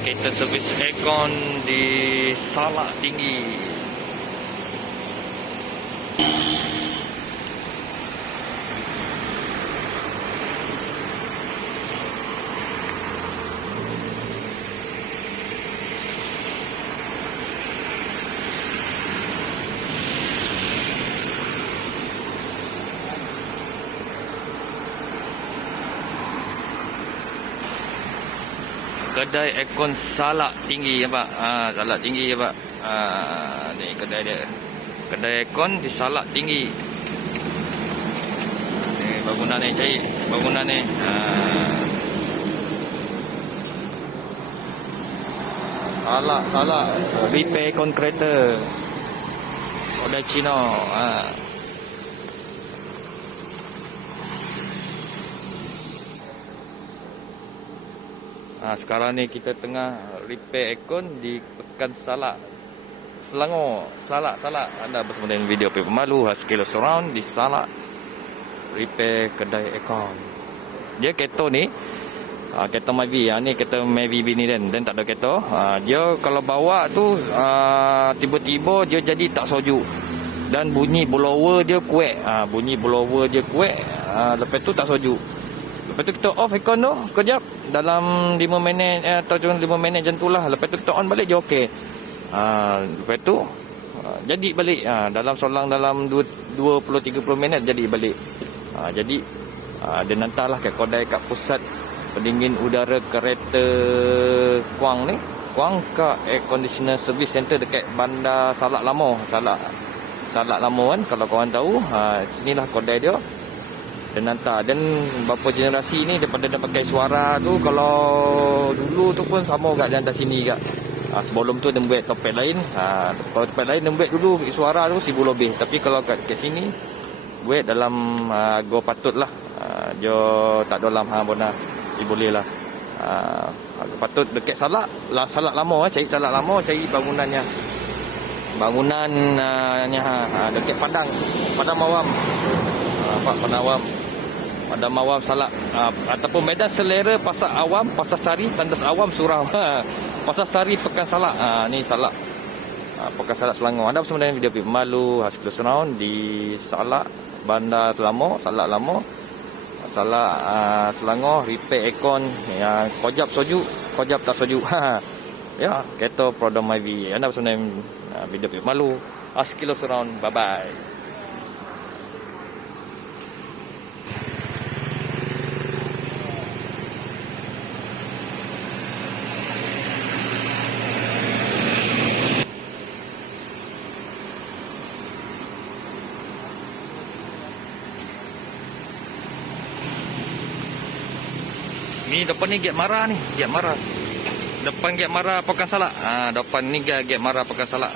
Kereta servis Ekon di Salak Tinggi. Kedai Ekon Salak Tinggi ya Pak. Salak Tinggi ya Pak. Ni kedai dia. Kedai Ekon di Salak Tinggi. Ni bangunan ni cari. Bangunan ni. Salak. Repair Ekon kereta. Kedai Cina. Sekarang ni kita tengah repair Ekon di Pekan Salak Selangor. Salak. Anda bersama dengan video pemalu Haskell Surround di Salak. Repair kedai Ekon. Dia kereta ni kereta Myvi. Ni kereta Myvi Bini dan tak ada kereta. Dia kalau bawa tu tiba-tiba dia jadi tak sejuk. Dan bunyi blower dia kuat. Lepas tu tak sejuk. Lepas tu kita off Ekon tu kejap dalam 5 minit atau 5 minit macam tu lah. Lepas tu kita on balik je okey. Lepas tu jadi balik. Dalam selang dalam 20-30 minit jadi balik. Jadi dia hantarlah ke kedai kat pusat pendingin udara kereta Kuang ni. Kuang ke air conditioner service center dekat bandar Salak Lama. Salak Lama kan kalau korang tahu. Sinilah kedai dia. Dan hantar. Dan beberapa generasi ni daripada dah pakai suara tu, kalau dulu tu pun sama kat dia hantar sini kat. Sebelum tu dia buat topet lain. Kalau topet lain dia buat dulu suara tu 1,000 lebih. Tapi kalau kat sini buat dalam go patut lah. Dia tak dalam bona boleh lah. Patut dekat Salak Lama. Cari Salak Lama, cari bangunannya. Bangunannya dekat padang awam. Padang awam Salak, ataupun medan selera pasar awam, pasar sari, tandas awam surau. Pasar sari Pekan Salak. Ni Salak. Pekan Salak Selangor. Anda bersama dengan video pemalu Haskell Surround di Salak, Bandar Selangor, Salak Lama. Salak Selangor, repair Ekon yang kojap sejuk, kojap tak sejuk. Ya, kereta Perodua Myvi. Anda bersama dengan video pemalu Haskell Surround. Bye bye. Ni depan ni Giat Mara ni, Giat Mara. Depan Giat Mara Pekan Salak. Depan ni Giat Mara Pekan Salak.